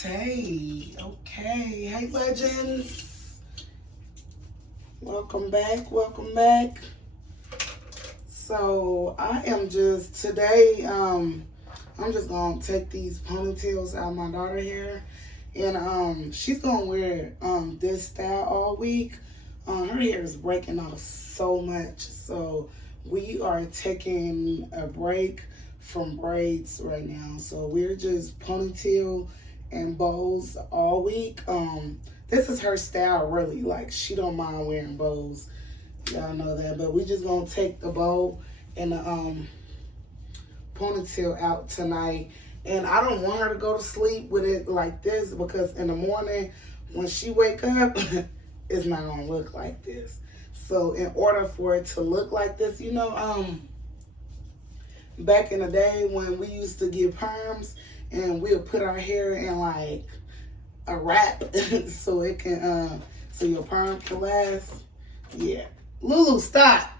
Tay. Okay. Hey, legends. Welcome back. Welcome back. So I am just today. I'm just gonna take these ponytails out of my daughter hair, and she's gonna wear this style all week. Her hair is breaking off so much, so we are taking a break from braids right now. So we're just ponytail and bows all week. This is her style, really. Like, she don't mind wearing bows. Y'all know that. But we just gonna take the bow and the ponytail out tonight. And I don't want her to go to sleep with it like this, because in the morning when she wake up, it's not gonna look like this. So in order for it to look like this, back in the day when we used to get perms and we'll put our hair in like a wrap so it can so your perm can last. Yeah. Lulu, stop.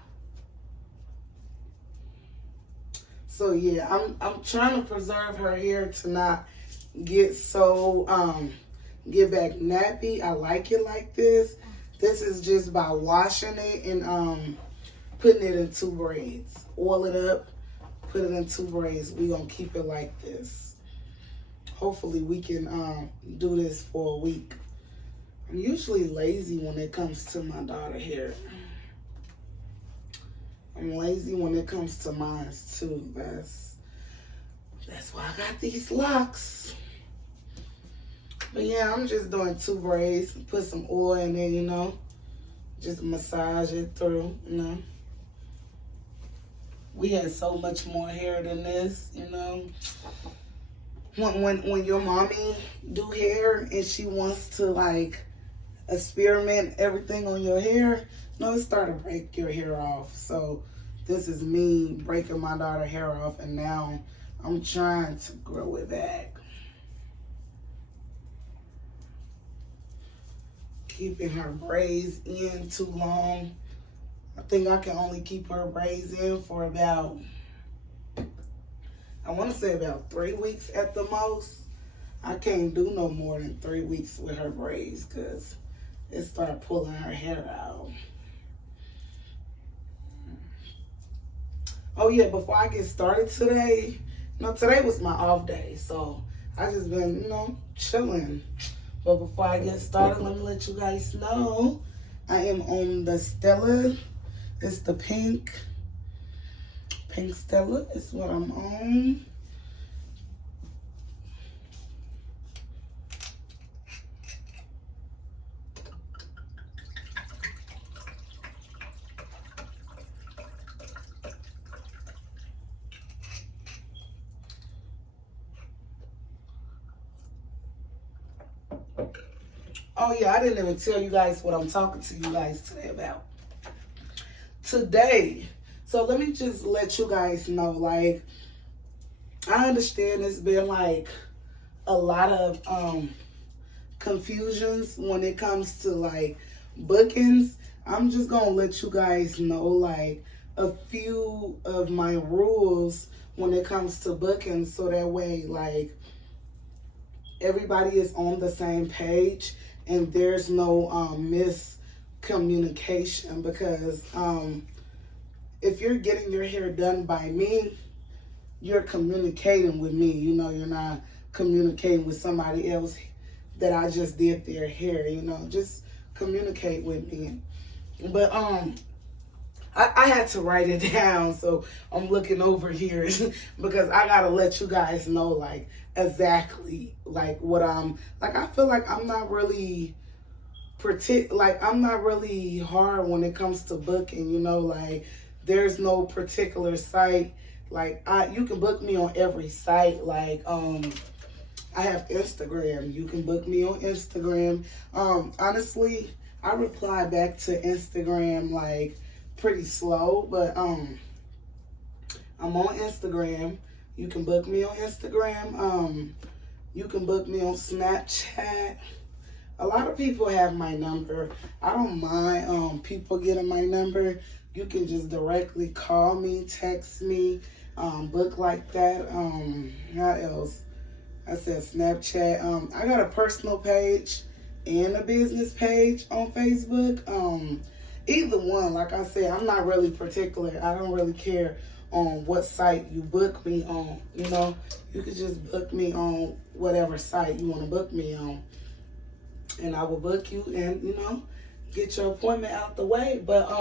So yeah, I'm trying to preserve her hair to not get so get back nappy. I like it like this. This is just by washing it and putting it in 2 braids. Oil it up, put it in 2 braids. We gonna keep it like this. Hopefully we can do this for a week. I'm usually lazy when it comes to my daughter hair. I'm lazy when it comes to mine too. That's why I got these locks. But yeah, I'm just doing 2 braids. Put some oil in there, just massage it through, We had so much more hair than this, When your mommy do hair and she wants to like experiment everything on your hair, it start to break your hair off. So this is me breaking my daughter hair off, and now I'm trying to grow it back. Keeping her braids in too long. I think I can only keep her braids in for about, I want to say about 3 weeks at the most. I can't do no more than 3 weeks with her braids because it started pulling her hair out. Oh yeah, before I get started today, today was my off day, so I just been, chilling. But before I get started, let me let you guys know I am on the Stella. It's the pink Stella is what I'm on. Oh yeah, I didn't even tell you guys what I'm talking to you guys today about. So let me just let you guys know, like, I understand it's been like a lot of confusions when it comes to like bookings. I'm just gonna let you guys know like a few of my rules when it comes to bookings, so that way like everybody is on the same page and there's no miscommunication, because if you're getting your hair done by me, you're communicating with me. You're not communicating with somebody else that I just did their hair. Just communicate with me. But I had to write it down, so I'm looking over here because I gotta let you guys know like exactly like what I'm like. I feel like I'm not really I'm not really hard when it comes to booking. Like there's no particular site. Like you can book me on every site. Like I have Instagram. You can book me on Instagram. Honestly, I reply back to Instagram like pretty slow, but I'm on Instagram. You can book me on Instagram. You can book me on Snapchat. A lot of people have my number. I don't mind people getting my number. You can just directly call me, text me, book like that. How else? I said Snapchat. I got a personal page and a business page on Facebook. Either one, like I said, I'm not really particular. I don't really care on what site you book me on. You know, you could just book me on whatever site you want to book me on, and I will book you and, you know, get your appointment out the way. But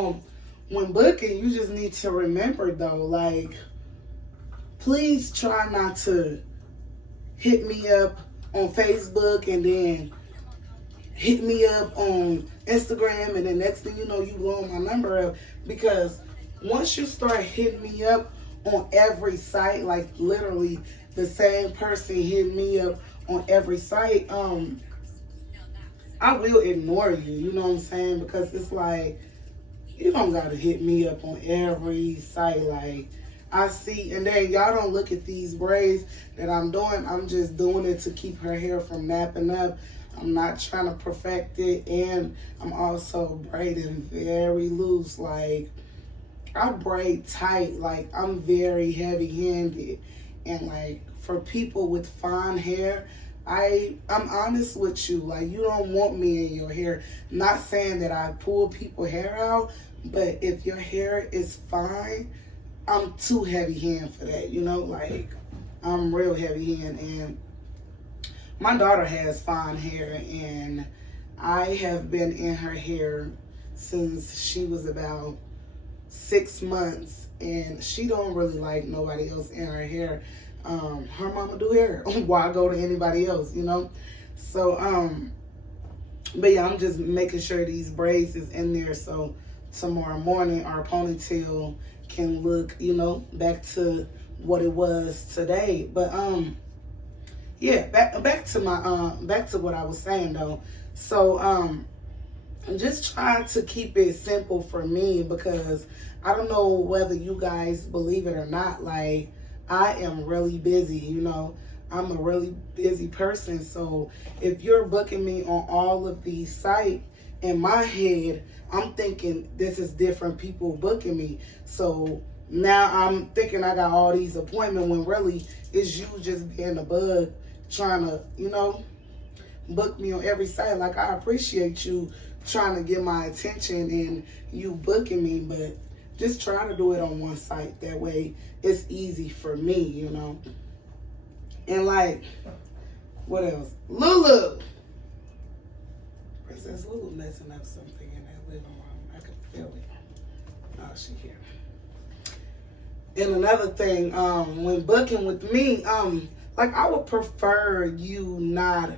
when booking, you just need to remember though, like, please try not to hit me up on Facebook and then hit me up on Instagram, and then next thing you know, you blowing my number up. Because once you start hitting me up on every site, like literally the same person hitting me up on every site, I will ignore you. You know what I'm saying? Because it's like, you don't gotta hit me up on every site. Like, I see, and then y'all don't look at these braids that I'm doing. I'm just doing it to keep her hair from napping up. I'm not trying to perfect it, and I'm also braiding very loose. Like, I braid tight. Like, I'm very heavy-handed, and like, for people with fine hair, I'm honest with you. Like, you don't want me in your hair. Not saying that I pull people hair out, but if your hair is fine, I'm too heavy-handed for that. You know, like, I'm real heavy-handed, and my daughter has fine hair, and I have been in her hair since she was about 6 months, and she don't really like nobody else in her hair. Her mama do hair. Why go to anybody else, you know? So, but yeah, I'm just making sure these braids is in there so tomorrow morning our ponytail can look, you know, back to what it was today. But yeah, back to my back to what I was saying though. So just try to keep it simple for me, because I don't know whether you guys believe it or not. Like, I am really busy, you know. I'm a really busy person. So if you're booking me on all of these sites, in my head, I'm thinking this is different people booking me. So now I'm thinking I got all these appointments when really it's you just being a bug trying to, you know, book me on every site. Like, I appreciate you trying to get my attention and you booking me, but just try to do it on one site. That way it's easy for me, you know. And like, what else? Lulu. Princess Lulu messing up something in that living room. I can feel it. Oh, she here. And another thing, when booking with me, like, I would prefer you not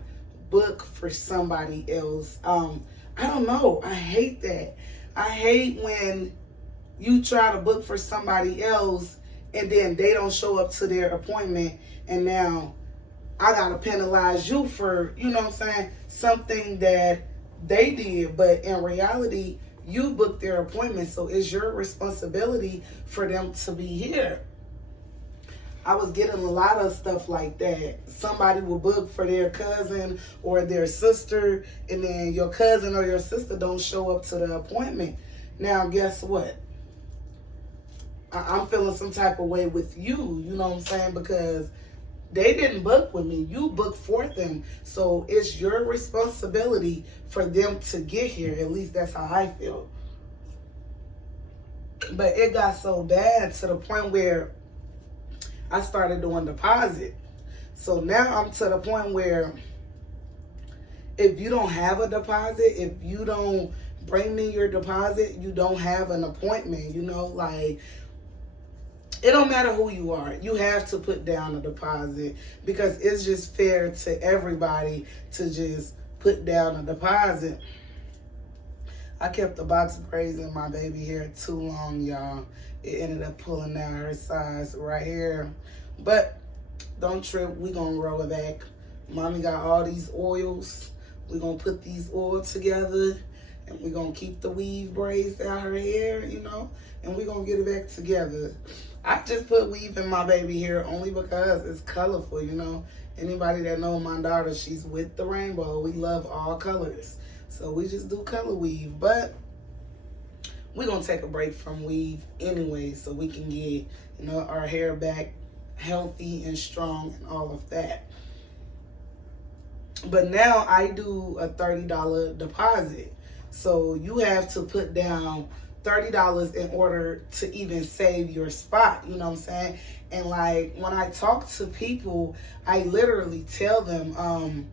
book for somebody else. I don't know. I hate that. I hate when you try to book for somebody else and then they don't show up to their appointment, and now I gotta penalize you for, you know what I'm saying, something that they did. But in reality, you booked their appointment, so it's your responsibility for them to be here. I was getting a lot of stuff like that. Somebody will book for their cousin or their sister, and then your cousin or your sister don't show up to the appointment. Now, guess what? I'm feeling some type of way with you, you know what I'm saying? Because they didn't book with me. You booked for them. So it's your responsibility for them to get here. At least that's how I feel. But it got so bad to the point where I started doing deposit. So now I'm to the point where if you don't have a deposit, if you don't bring me your deposit, you don't have an appointment, you know, like, it don't matter who you are. You have to put down a deposit, because it's just fair to everybody to just put down a deposit. I kept the box braids in my baby hair too long, y'all. It ended up pulling down her size right here. But don't trip. We gonna roll it back. Mommy got all these oils. We gonna put these oils together, and we gonna keep the weave braids down her hair, you know, and we gonna get it back together. I just put weave in my baby hair only because it's colorful, you know. Anybody that know my daughter, she's with the rainbow. We love all colors. So we just do color weave. But we're going to take a break from weave anyway, so we can get, you know, our hair back healthy and strong and all of that. But now I do a $30 deposit. So you have to put down $30 in order to even save your spot. You know what I'm saying? And like when I talk to people, I literally tell them,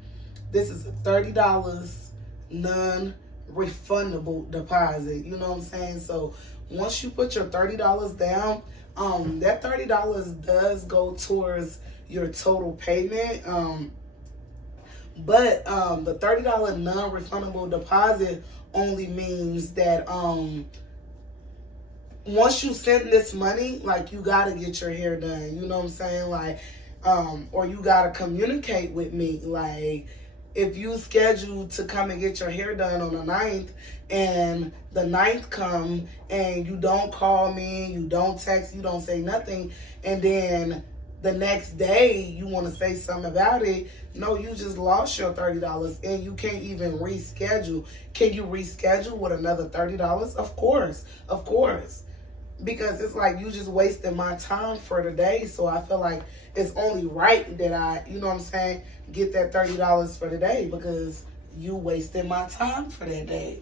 this is a $30 non-refundable deposit. You know what I'm saying? So once you put your $30 down, that $30 does go towards your total payment. But the $30 non-refundable deposit only means that once you send this money, like you gotta get your hair done. You know what I'm saying? Like, or you gotta communicate with me. Like, if you schedule to come and get your hair done on the 9th and the 9th come and you don't call me, you don't text, you don't say nothing, and then the next day you want to say something about it, no, you just lost your $30 and you can't even reschedule. Can you reschedule with another $30? Of course, of course. Because it's like you just wasted my time for the day. So I feel like it's only right that I, you know what I'm saying, get that $30 for the day because you wasted my time for that day.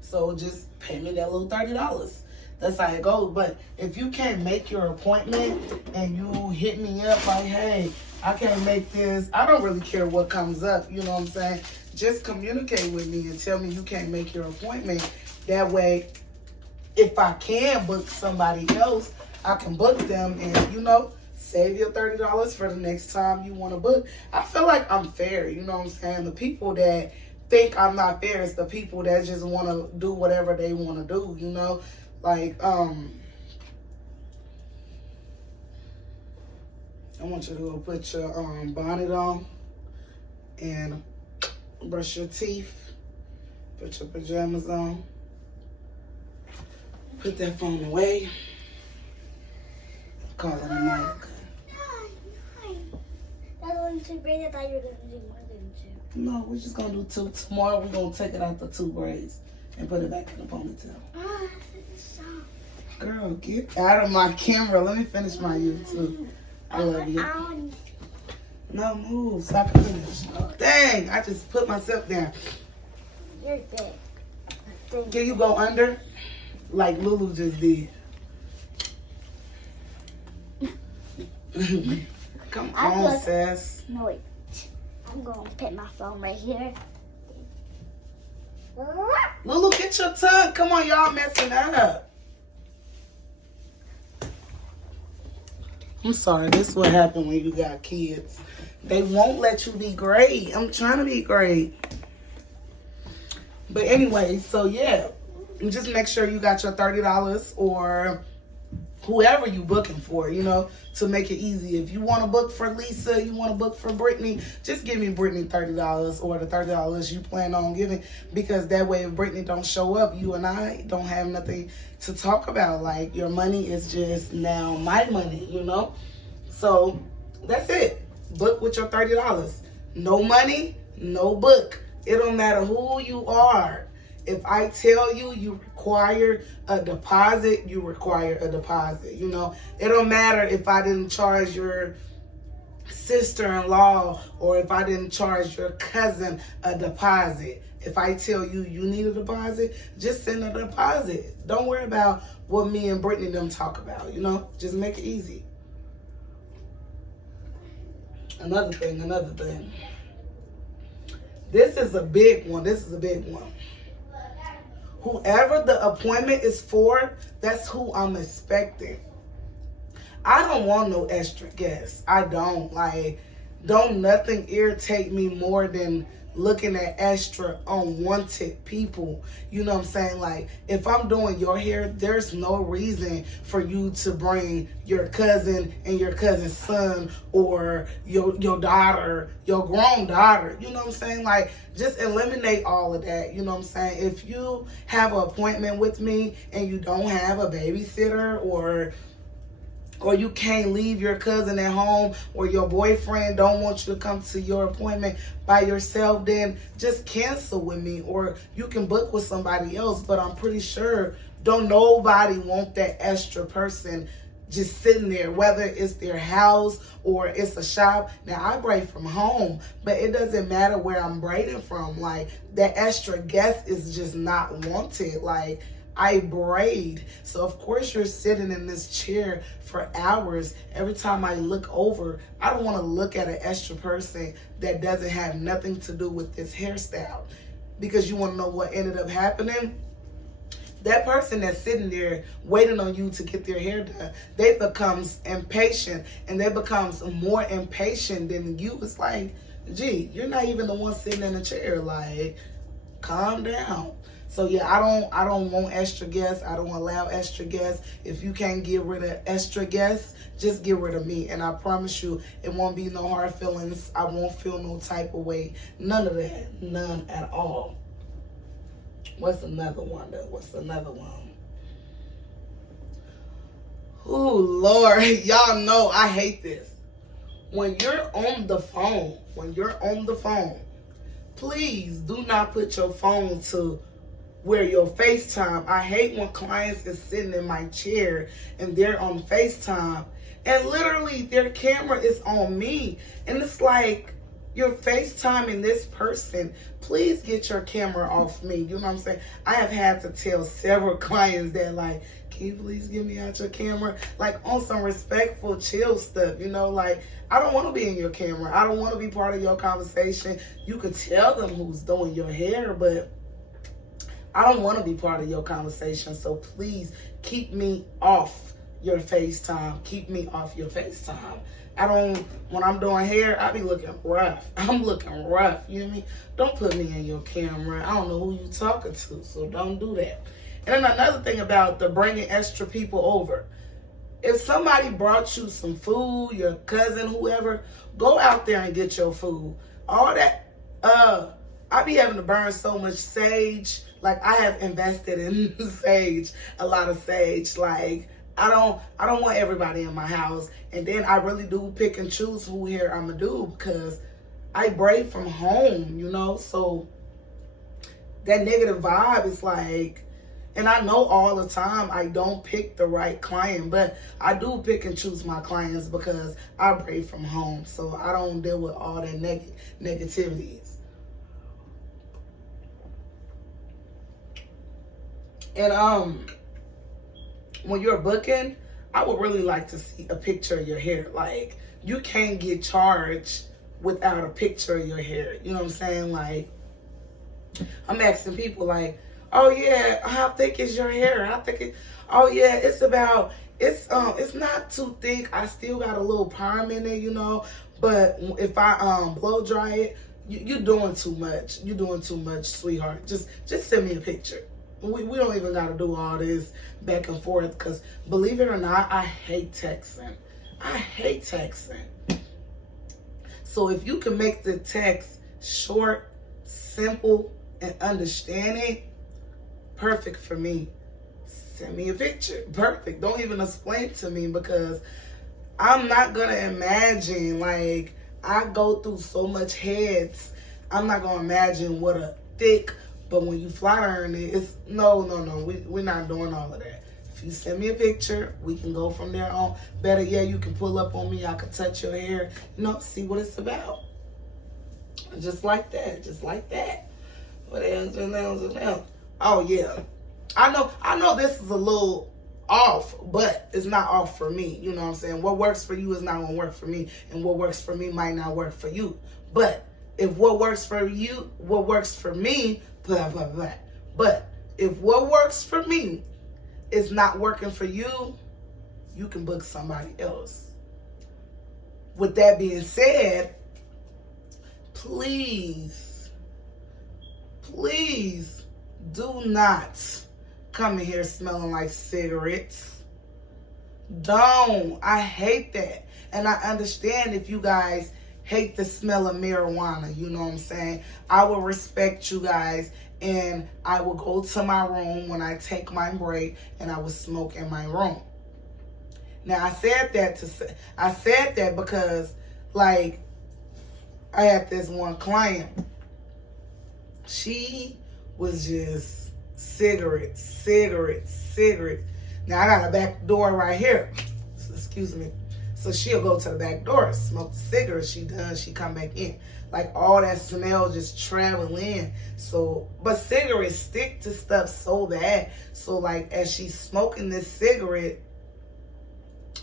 So just pay me that little $30. That's how it goes. But if you can't make your appointment and you hit me up like, hey, I can't make this, I don't really care what comes up, you know what I'm saying? Just communicate with me and tell me you can't make your appointment. That way, if I can book somebody else, I can book them and, you know, save your $30 for the next time you want to book. I feel like I'm fair, you know what I'm saying? The people that think I'm not fair is the people that just want to do whatever they want to do, you know? Like, I want you to go put your bonnet on and brush your teeth, put your pajamas on, put that phone away, call it a night. That's only 2 braids. I thought you were going to do more than 2. No, we're just going to do 2. Tomorrow we're going to take it out the 2 braids and put it back in the ponytail. Girl, get out of my camera. Let me finish my YouTube. I love you. No, move so I can finish. Dang, I just put myself down. You're good. Can you go under? Like Lulu just did. Come on, sis. No, wait. I'm going to put my phone right here. Lulu, get your tongue. Come on, y'all messing up. I'm sorry, this is what happened when you got kids. They won't let you be great. I'm trying to be great. But anyway, so yeah. Just make sure you got your $30 or whoever you booking for, you know, to make it easy. If you want to book for Lisa, you want to book for Brittany, just give me Brittany $30 or the $30 you plan on giving, because that way if Brittany don't show up, you and I don't have nothing to talk about. Like, your money is just now my money, you know? So that's it. Book with your $30. No money, no book. It don't matter who you are. If I tell you you require a deposit, you require a deposit. You know, it don't matter if I didn't charge your sister-in-law or if I didn't charge your cousin a deposit. If I tell you you need a deposit, just send a deposit. Don't worry about what me and Brittany them talk about, you know? Just make it easy. Another thing. This is a big one. Whoever the appointment is for, that's who I'm expecting. I don't want no extra guests. I don't. Like, don't nothing irritate me more than looking at extra unwanted people. You know what I'm saying? Like, if I'm doing your hair, there's no reason for you to bring your cousin and your cousin's son or your daughter, your grown daughter. You know what I'm saying? Like, just eliminate all of that. You know what I'm saying? If you have an appointment with me and you don't have a babysitter, or you can't leave your cousin at home, or your boyfriend don't want you to come to your appointment by yourself, then just cancel with me, or you can book with somebody else. But I'm pretty sure don't nobody want that extra person just sitting there, whether it's their house or it's a shop. Now, I braid from home, but it doesn't matter where I'm braiding from. Like, that extra guest is just not wanted. Like, I braid. So, of course, you're sitting in this chair for hours. Every time I look over, I don't want to look at an extra person that doesn't have nothing to do with this hairstyle. Because you want to know what ended up happening? That person that's sitting there waiting on you to get their hair done, they becomes impatient, and they becomes more impatient than you. It's like, gee, you're not even the one sitting in the chair. Like, calm down. So yeah, I don't want extra guests. I don't allow extra guests. If you can't get rid of extra guests, just get rid of me. And I promise you, it won't be no hard feelings. I won't feel no type of way. None of that. None at all. What's another one though? What's another one? Oh Lord, y'all know I hate this. When you're on the phone, please do not put your phone to where your FaceTime. I hate when clients is sitting in my chair and they're on FaceTime and literally their camera is on me. And it's like, you're FaceTiming this person. Please get your camera off me. You know what I'm saying? I have had to tell several clients that, like, can you please get me out your camera? Like, on some respectful, chill stuff, you know? Like, I don't want to be in your camera. I don't want to be part of your conversation. You could tell them who's doing your hair, but I don't want to be part of your conversation. So please keep me off your FaceTime. Keep me off your FaceTime. When I'm doing hair, I be looking rough. I'm looking rough, you know what I mean? Don't put me in your camera. I don't know who you talking to, so don't do that. And then another thing about the bringing extra people over. If somebody brought you some food, your cousin, whoever, go out there and get your food. All that, I be having to burn so much sage. Like, I have invested in sage, a lot of sage. Like, I don't want everybody in my house. And then I really do pick and choose who hair I'm gonna do because I braid from home, you know? So that negative vibe is like, and I know all the time I don't pick the right client, but I do pick and choose my clients because I braid from home. So I don't deal with all that negativities. And when you're booking, I would really like to see a picture of your hair. Like, you can't get charged without a picture of your hair. You know what I'm saying? Like, I'm asking people like, oh yeah, how thick is your hair? How thick is, oh yeah, it's not too thick. I still got a little perm in it, you know. But if I blow dry it, you're doing too much. You're doing too much, sweetheart. Just send me a picture. We don't even got to do all this back and forth because, believe it or not, I hate texting. I hate texting. So if you can make the text short, simple, and understanding, perfect for me. Send me a picture. Perfect. Don't even explain to me because I'm not going to imagine, like, I go through so much heads. I'm not going to imagine what a thick, but when you flat iron it, it's no. We're not doing all of that. If you send me a picture, we can go from there on. Better yet, you can pull up on me. I can touch your hair. You know, see what it's about. Just like that. Just like that. What else? Oh, yeah. I know this is a little off, but it's not off for me. You know what I'm saying? What works for you is not going to work for me. And what works for me might not work for you. But if what works for you, what works for me, blah, blah, blah. But if what works for me is not working for you, you can book somebody else. With that being said, please do not come in here smelling like cigarettes. Don't. I hate that. And I understand if you guys hate the smell of marijuana, you know what I'm saying? I will respect you guys, and I will go to my room when I take my break, and I will smoke in my room. Now, I said that because, like, I had this one client. She was just cigarettes. Now, I got a back door right here. excuse me. So she'll go to the back door, smoke the cigarette. She done, she come back in. Like all that smell just travel in. So, but cigarettes stick to stuff so bad. So like as she's smoking this cigarette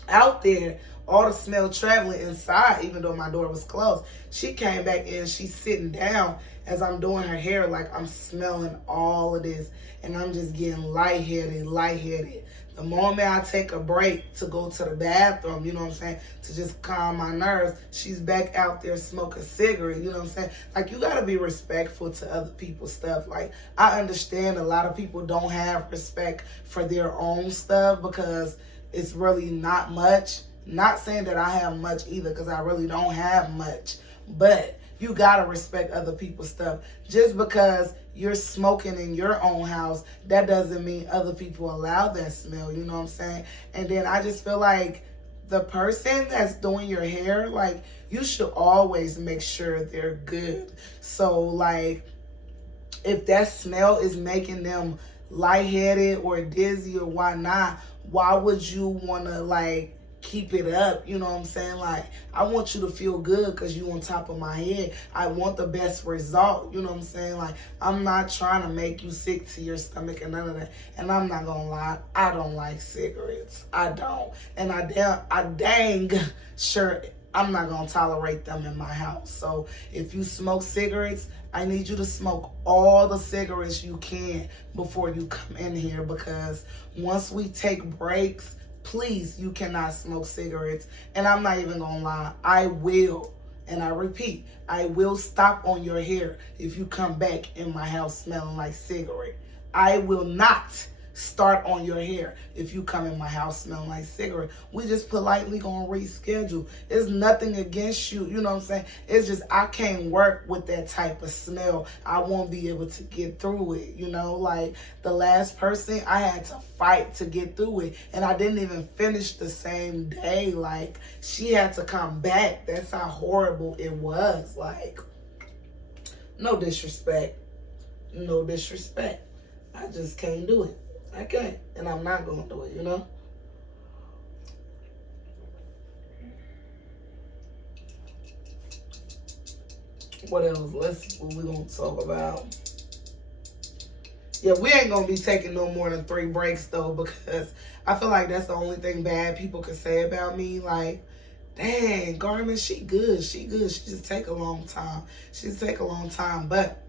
out there, all the smell traveling inside, even though my door was closed. She came back in, she's sitting down as I'm doing her hair, like I'm smelling all of this. And I'm just getting lightheaded. The moment I take a break to go to the bathroom, you know what I'm saying, to just calm my nerves, she's back out there smoking cigarettes, you know what I'm saying? Like, you got to be respectful to other people's stuff. Like, I understand a lot of people don't have respect for their own stuff because it's really not much. Not saying that I have much either because I really don't have much. But you got to respect other people's stuff. Just because you're smoking in your own house, that doesn't mean other people allow that smell, you know what I'm saying? And then I just feel like the person that's doing your hair, like, you should always make sure they're good. So, like, if that smell is making them lightheaded or dizzy or whatnot, why would you want to, like, keep it up? You know what I'm saying? Like, I want you to feel good because you on top of my head. I want the best result. You know what I'm saying? Like, I'm not trying to make you sick to your stomach and none of that. And I'm not gonna lie, I don't like cigarettes. I don't. And I dang sure I'm not gonna tolerate them in my house. So if you smoke cigarettes, I need you to smoke all the cigarettes you can before you come in here, because once we take breaks, please, you cannot smoke cigarettes. And I'm not even gonna lie, I will, and I repeat, I will stop on your hair if you come back in my house smelling like cigarette. I will not start on your hair if you come in my house smelling like cigarette. We just politely gonna reschedule. It's nothing against you, you know what I'm saying? It's just I can't work with that type of smell. I won't be able to get through it, you know? Like, the last person, I had to fight to get through it, and I didn't even finish the same day. Like, she had to come back. That's how horrible it was. Like, no disrespect. No disrespect. I just can't do it. I can't, and I'm not gonna do it, you know? What else? What we gonna talk about? Yeah, we ain't gonna be taking no more than 3 breaks though, because I feel like that's the only thing bad people can say about me. Like, dang, Garmin, she good. She just take a long time. But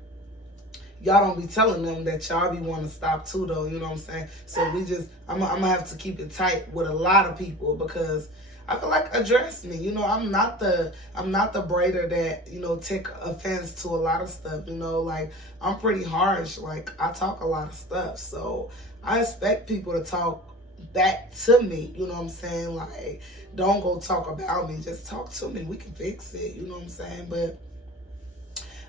y'all don't be telling them that y'all be wanting to stop too, though. You know what I'm saying? So I'm gonna have to keep it tight with a lot of people, because I feel like, address me. You know, I'm not the braider that, you know, take offense to a lot of stuff. You know, like, I'm pretty harsh. Like, I talk a lot of stuff, so I expect people to talk back to me. You know what I'm saying? Like, don't go talk about me. Just talk to me. We can fix it. You know what I'm saying? But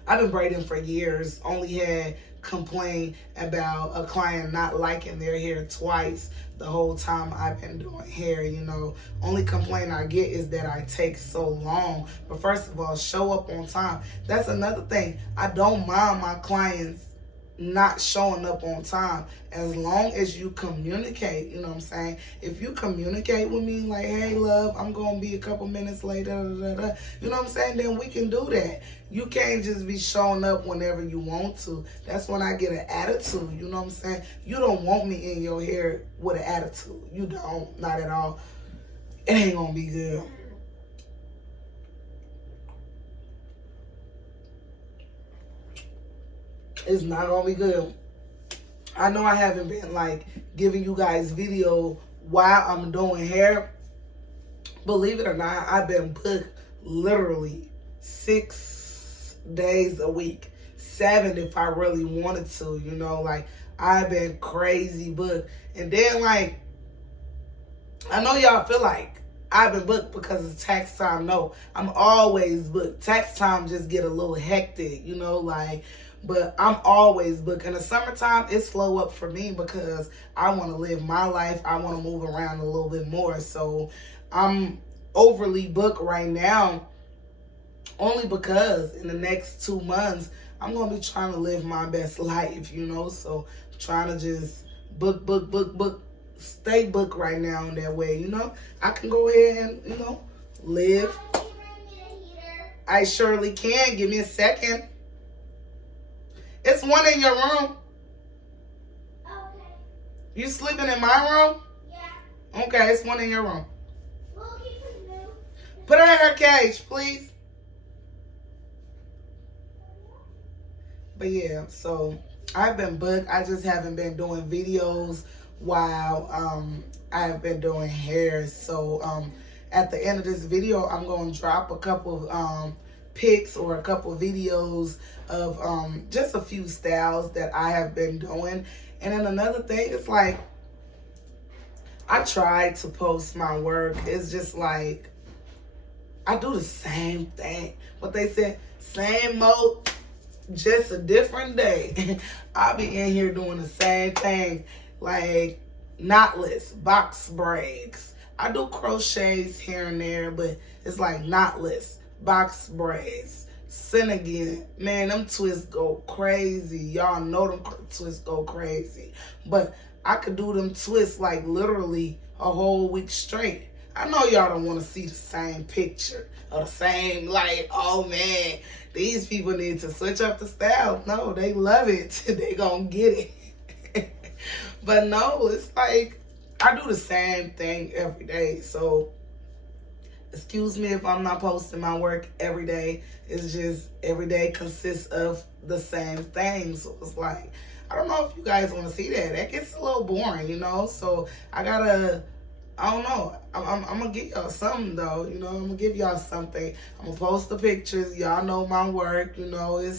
I've been braiding for years. Only had complained about a client not liking their hair twice the whole time I've been doing hair, you know. Only complaint I get is that I take so long. But first of all, show up on time. That's another thing. I don't mind my clients not showing up on time, as long as you communicate. You know what I'm saying? If you communicate with me like, hey love, I'm gonna be a couple minutes later, you know what I'm saying, then we can do that. You can't just be showing up whenever you want to. That's when I get an attitude. You know what I'm saying? You don't want me in your hair with an attitude. You don't. Not at all. It ain't gonna be good. It's not gonna be good. I know I haven't been, like, giving you guys video while I'm doing hair. Believe it or not, I've been booked literally 6 days a week. 7 if I really wanted to, you know. Like, I've been crazy booked. And then, like, I know y'all feel like I've been booked because it's tax time. No, I'm always booked. Tax time just get a little hectic, you know, like, but I'm always booked. In the summertime, it's slow up for me because I want to live my life. I want to move around a little bit more. So I'm overly booked right now, only because in the next 2 months, I'm going to be trying to live my best life, you know. So I'm trying to just book stay booked right now in that way, you know. I can go ahead and, you know, live. I surely can. Give me a second. It's one in your room. Okay. You sleeping in my room? Yeah. Okay, it's one in your room. Well, keep it new. Put her in her cage, please. But yeah, so I've been booked. I just haven't been doing videos while I've been doing hair. So at the end of this video, I'm going to drop a couple pics or a couple videos of just a few styles that I have been doing. And then another thing is like, I tried to post my work. It's just like, I do the same thing. What they said, same mode, just a different day. I'll be in here doing the same thing, like knotless, box braids. I do crochets here and there, but it's like knotless, box braids, Senegal. Man, them twists go crazy. Y'all know them twists go crazy. But I could do them twists like literally a whole week straight. I know y'all don't want to see the same picture or the same, like, oh man, these people need to switch up the style. No, they love it. They gonna get it. But no, it's like, I do the same thing every day. So, excuse me if I'm not posting my work every day. It's just every day consists of the same thing. So it's like, I don't know if you guys want to see that. That gets a little boring, you know? So I don't know. I'm going to give y'all something, though. You know, I'm going to give y'all something. I'm going to post the pictures. Y'all know my work. You know, it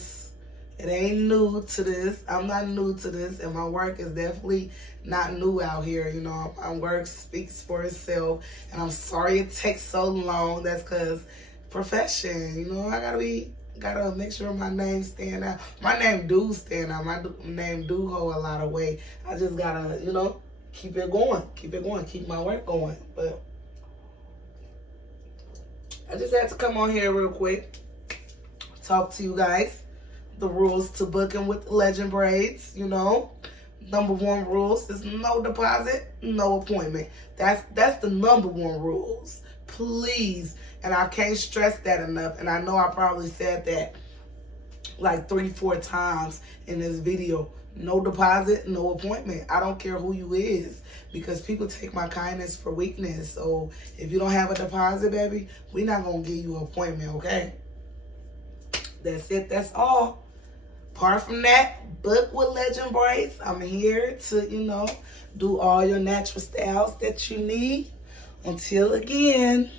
ain't new to this. I'm not new to this. And my work is definitely not new out here. You know, my work speaks for itself. And I'm sorry it takes so long. That's because profession. You know, I gotta make sure my name stand out. My name do stand out. My name do hold a lot of weight. I just gotta, you know, keep it going. Keep it going. Keep my work going. But I just had to come on here real quick, talk to you guys. The rules to booking with Legend Braids, you know. Number one rules is no deposit, no appointment. That's the number one rules. Please. And I can't stress that enough. And I know I probably said that like 3-4 times in this video. No deposit, no appointment. I don't care who you is, because people take my kindness for weakness. So if you don't have a deposit, baby, we're not going to give you an appointment, okay? That's it. That's all. Apart from that, book with Legend Braids. I'm here to, you know, do all your natural styles that you need. Until again.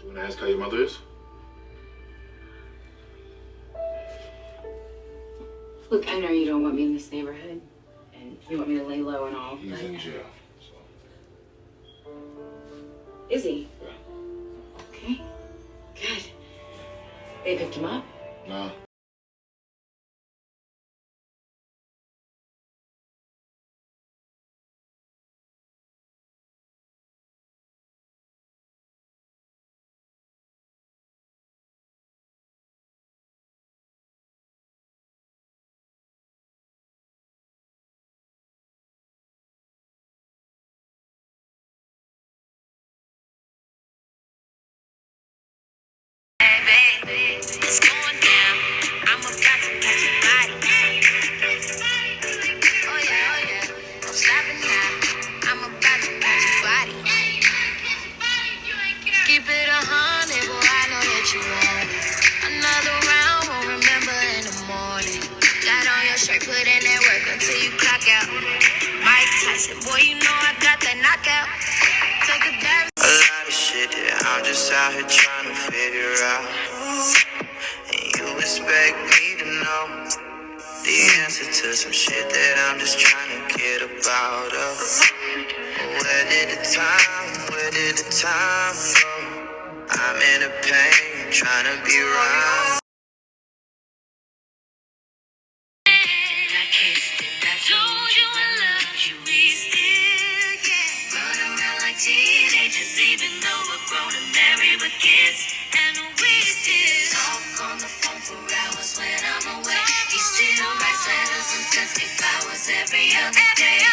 Do you want to ask how your mother is? Look, I know you don't want me in this neighborhood, and you want me to lay low and all. He's in jail. So. Is he? Yeah. Okay. Good. They picked him up? No. It's going down. I'm about to catch your body. Oh yeah. I'm stopping now. I'm about to catch your body. Keep it 100, boy. I know that you want it. Another round, won't remember in the morning. Got on your shirt, put in that work until you clock out. Mike Tyson, boy, you know I got that knockout. Take a dive. A lot of shit that I'm just out here trying to figure out. And you expect me to know the answer to some shit that I'm just trying to get up out of. Where did the time where did the time go? I'm in a pain, trying to be right. Told you I loved you, we still, yeah. Run around like teenagers, even though we're grown and married with kids. And we still talk on the phone for hours when I'm away. He still writes letters and sends me flowers every other day.